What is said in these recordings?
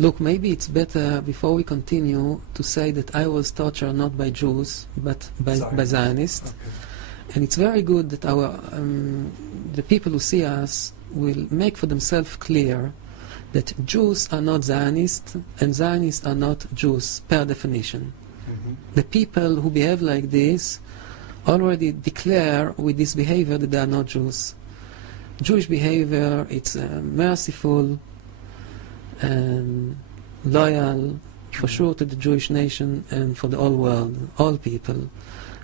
Look, maybe it's better, before we continue, to say that I was tortured not by Jews, but by Zionists. Okay. And it's very good that the people who see us will make for themselves clear that Jews are not Zionists, and Zionists are not Jews, per definition. Mm-hmm. The people who behave like this already declare with this behavior that they are not Jews. Jewish behavior, it's merciful and loyal, for sure, to the Jewish nation and for the whole world, all people.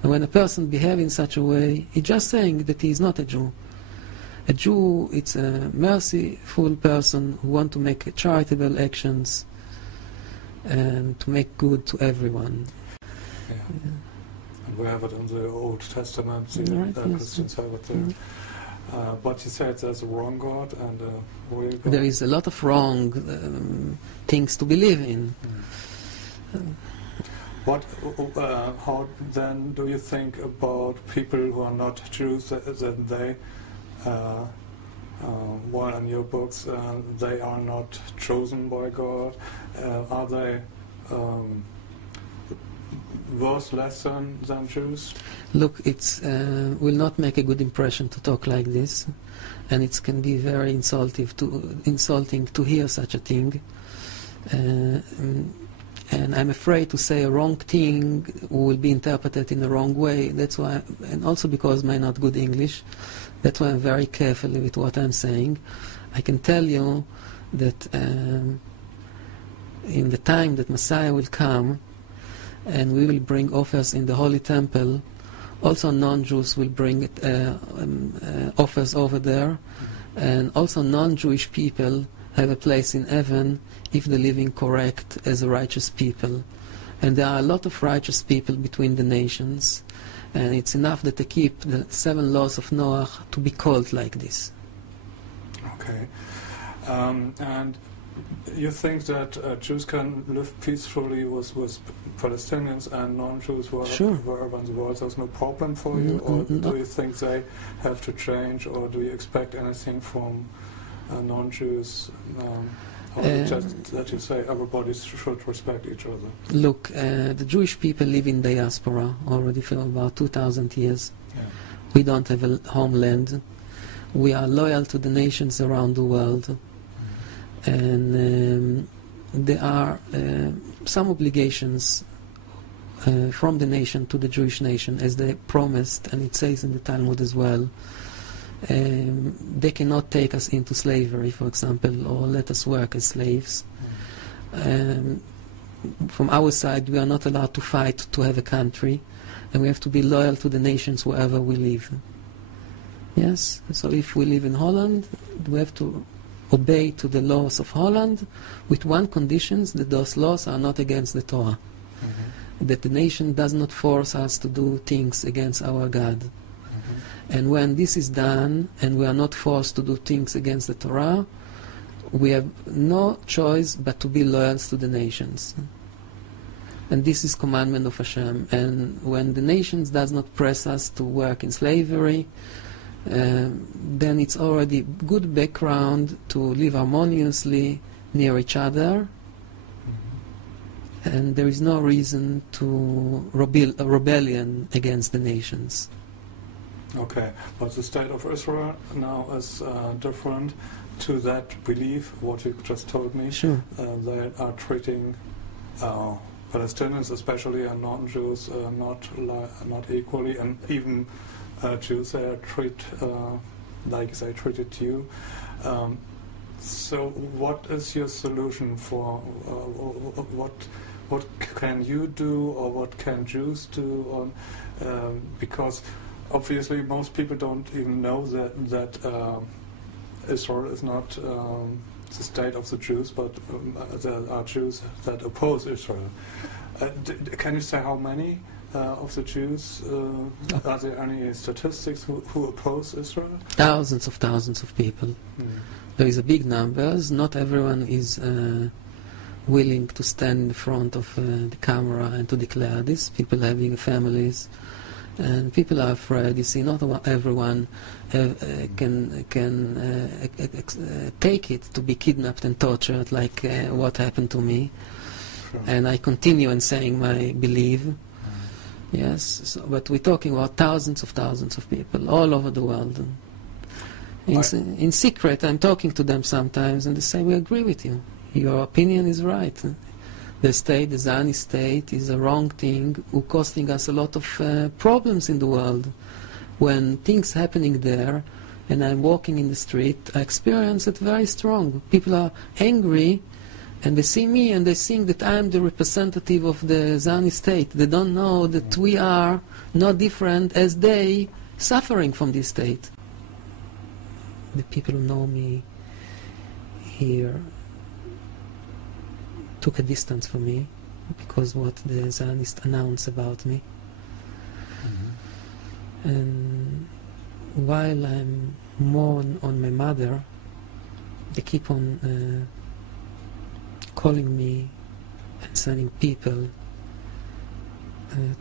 And when a person behaves in such a way, he's just saying that he is not a Jew. A Jew, it's a merciful person who wants to make charitable actions and to make good to everyone. Yeah. And we have it in the Old Testament, the Christians have it there. But you said there's a wrong God and a real God. There is a lot of wrong things to believe in. How then do you think about people who are not Jews, that they, while in your books, they are not chosen by God? Are they worse less than Jews? Look, it will not make a good impression to talk like this, and it can be very insulting to hear such a thing. And I'm afraid to say a wrong thing will be interpreted in the wrong way. That's why, and also because I'm not good English, that's why I'm very careful with what I'm saying. I can tell you that in the time that Messiah will come, and we will bring offers in the Holy Temple, also non-Jews will bring offers over there, and also non-Jewish people have a place in heaven if they're living correct as a righteous people. And there are a lot of righteous people between the nations, and it's enough that they keep the 7 laws of Noah to be called like this. Okay. And you think that Jews can live peacefully with Palestinians and non-Jews wherever in the world? There's no problem for you? Or do you think they have to change, or do you expect anything from non-Jews? Just that you say everybody should respect each other. Look, the Jewish people live in diaspora already for about 2,000 years. Yeah. We don't have a homeland. We are loyal to the nations around the world. And there are some obligations from the nation to the Jewish nation, as they promised, and it says in the Talmud as well. They cannot take us into slavery, for example, or let us work as slaves. From our side, we are not allowed to fight to have a country, and we have to be loyal to the nations wherever we live. Yes? So if we live in Holland, we have to obey to the laws of Holland, with one condition, that those laws are not against the Torah. That the nation does not force us to do things against our God. And when this is done, and we are not forced to do things against the Torah, we have no choice but to be loyal to the nations. And this is commandment of Hashem. And when the nations does not press us to work in slavery, then it's already good background to live harmoniously near each other. And there is no reason to rebellion against the nations. Okay, but the state of Israel now is different to that belief, what you just told me. Sure. They are treating Palestinians, especially, and non-Jews, not equally, and even Jews they treat like they treated you. So, what is your solution for what can you do, or what can Jews do? Because obviously, most people don't even know that Israel is not the state of the Jews, but there are Jews that oppose Israel. Can you say how many of the Jews? Are there any statistics who oppose Israel? Thousands of people. There is a big numbers. Not everyone is willing to stand in front of the camera and to declare this. People having families And people are afraid. You see, not everyone can take it to be kidnapped and tortured like what happened to me. Sure. And I continue in saying my belief. Yes, so, but we're talking about thousands of people all over the world. In secret, I'm talking to them sometimes, and they say, we agree with you. Your opinion is right. The state, the Zionist state, is a wrong thing, costing us a lot of problems in the world. When things happening there, and I'm walking in the street, I experience it very strong. People are angry, and they see me, and they think that I'm the representative of the Zionist state. They don't know that we are not different as they suffering from this state. The people who know me here took a distance from me because what the Zionists announced about me. And while I'm more on my mother, they keep on calling me and sending people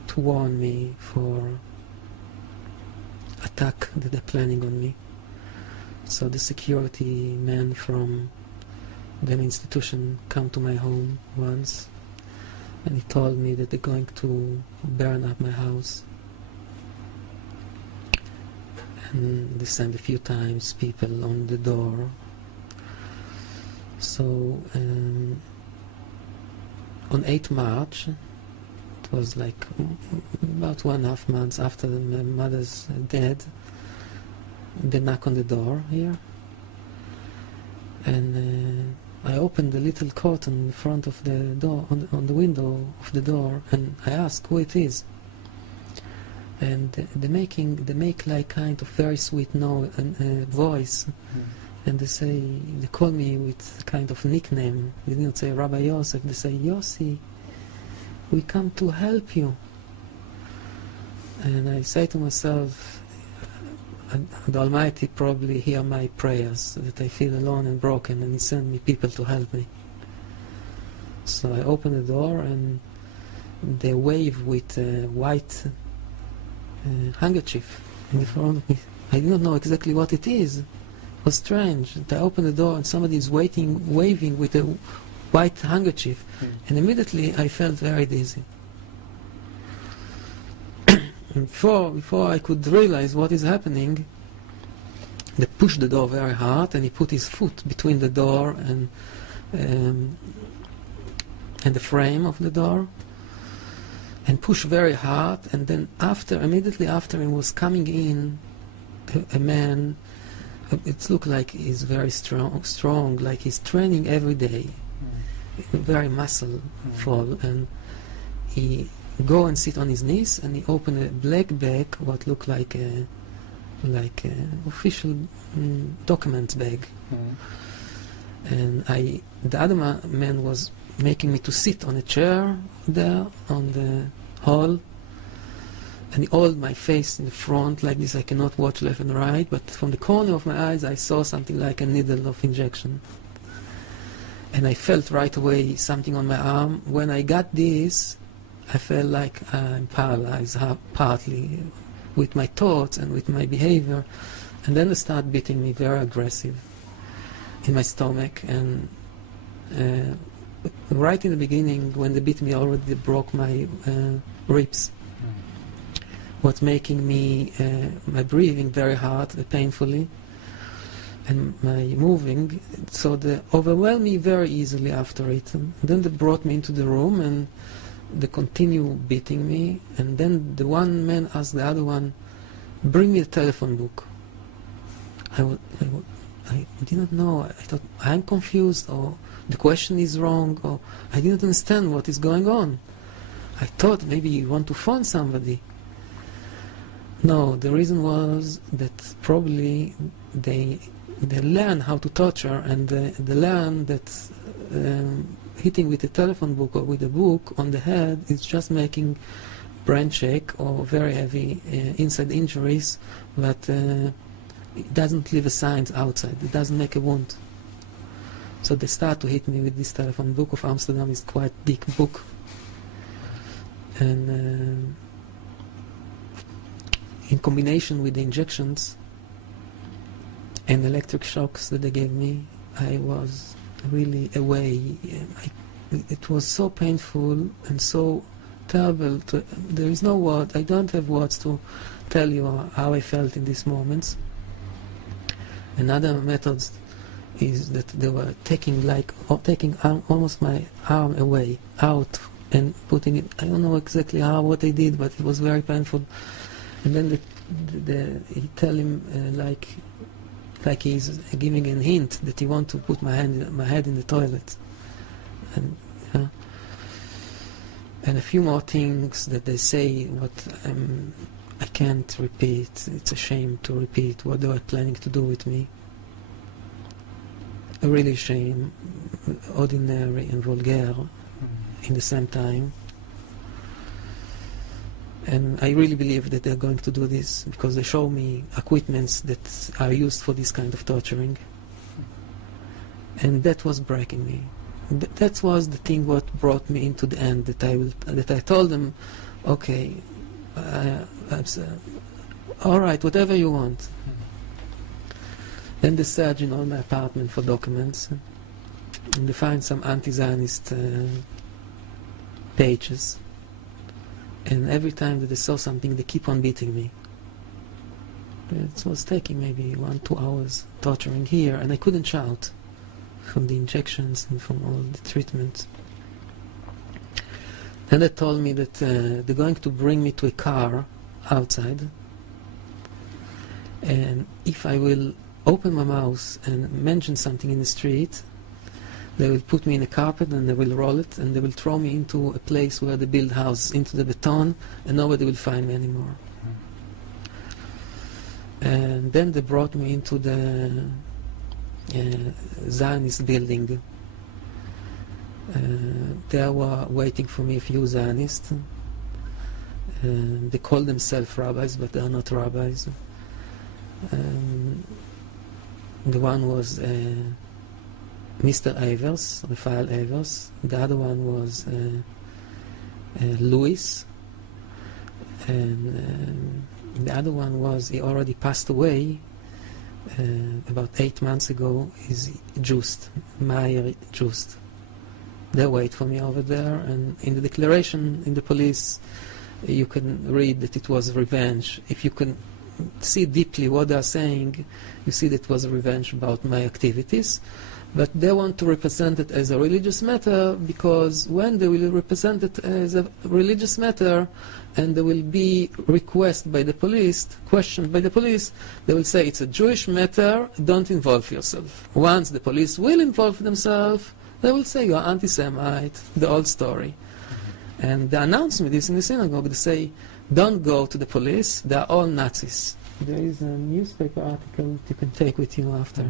to warn me for attack that they're planning on me. So the security man from the institution come to my home once, and he told me that they're going to burn up my house. And they sent a few times people on the door. So on 8 March, it was like about 1.5 months after my mother's death, they knock on the door here, and I opened the little curtain in front of the door, on the window of the door, and I ask who it is. And they make like kind of very sweet voice, and they call me with kind of nickname. They didn't say Rabbi Josef, they say Yossi, we come to help you. And I say to myself, the Almighty probably hear my prayers, that I feel alone and broken, and He sent me people to help me. So I open the door, and they wave with a white handkerchief in front of me. I did not know exactly what it is. It was strange. I opened the door, and somebody is waving with a white handkerchief, and immediately I felt very dizzy. Before I could realize what is happening, they pushed the door very hard, and he put his foot between the door and the frame of the door, and pushed very hard. And then immediately after he was coming in, a man. It looked like he's very strong, like he's training every day, very muscleful, and he go and sit on his knees, and he opened a black bag, what looked like a official documents bag. And the other man was making me to sit on a chair there on the hall, and he held my face in the front like this. I cannot watch left and right, but from the corner of my eyes I saw something like a needle of injection, and I felt right away something on my arm. When I got this, I felt like I'm paralyzed partly with my thoughts and with my behavior, and then they start beating me very aggressive in my stomach, and right in the beginning when they beat me already they broke my ribs, what's making me my breathing very hard, painfully, and my moving, so they overwhelmed me very easily after it. And then they brought me into the room, and they continue beating me, and then the one man asked the other one, bring me a telephone book. I did not know. I thought, I'm confused, or the question is wrong, or I didn't understand what is going on. I thought maybe you want to phone somebody. No, the reason was that probably they learn how to torture, and they learn that hitting with a telephone book or with a book on the head is just making brain shake or very heavy inside injuries, but it doesn't leave a sign outside. It doesn't make a wound. So they start to hit me with this telephone book of Amsterdam. Is quite big book, and in combination with the injections and electric shocks that they gave me, I was really away. It was so painful and so terrible. There is no word. I don't have words to tell you how I felt in these moments. Another method is that they were taking almost my arm away, out, and putting it. I don't know exactly what they did, but it was very painful. And then he tell him like he's giving a hint that he want to put my head in the toilet, and a few more things that they say, but I can't repeat. It's a shame to repeat what they were planning to do with me. A really shame, ordinary and vulgar in the same time. And I really believe that they're going to do this because they show me equipments that are used for this kind of torturing. And that was breaking me. That was the thing what brought me into the end, that I told them, okay, all right, whatever you want. Then they search in all my apartment for documents, and they find some anti-Zionist pages. And every time that they saw something, they keep on beating me. It was taking maybe 1-2 hours torturing here, and I couldn't shout from the injections and from all the treatment. Then they told me that they're going to bring me to a car outside, and if I will open my mouth and mention something in the street, they will put me in a carpet and they will roll it and they will throw me into a place where they build houses, into the beton, and nobody will find me anymore. And then they brought me into the Zionist building. There were waiting for me a few Zionists. They call themselves rabbis, but they are not rabbis. The one was Mr. Avers, Raphael Avers. The other one was Louis. And the other one was, he already passed away about 8 months ago, is Just, Meyer Just. They wait for me over there, and in the declaration in the police you can read that it was revenge. If you can see deeply what they are saying, you see that it was a revenge about my activities. But they want to represent it as a religious matter, because when they will represent it as a religious matter and there will be request by the police, questioned by the police, they will say it's a Jewish matter, don't involve yourself. Once the police will involve themselves, they will say you are anti-Semite, the old story. And the announcement is in the synagogue, they say, don't go to the police, they are all Nazis. There is a newspaper article that you can take with you after,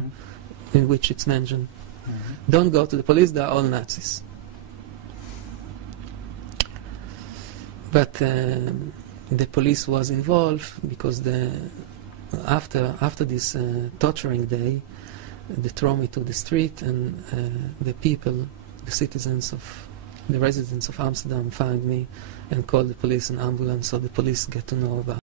in which it's mentioned. Don't go to the police, they are all Nazis. But the police was involved because after this torturing day, they throw me to the street, and the people, the citizens of the residents of Amsterdam, find me and call the police and ambulance, so the police get to know about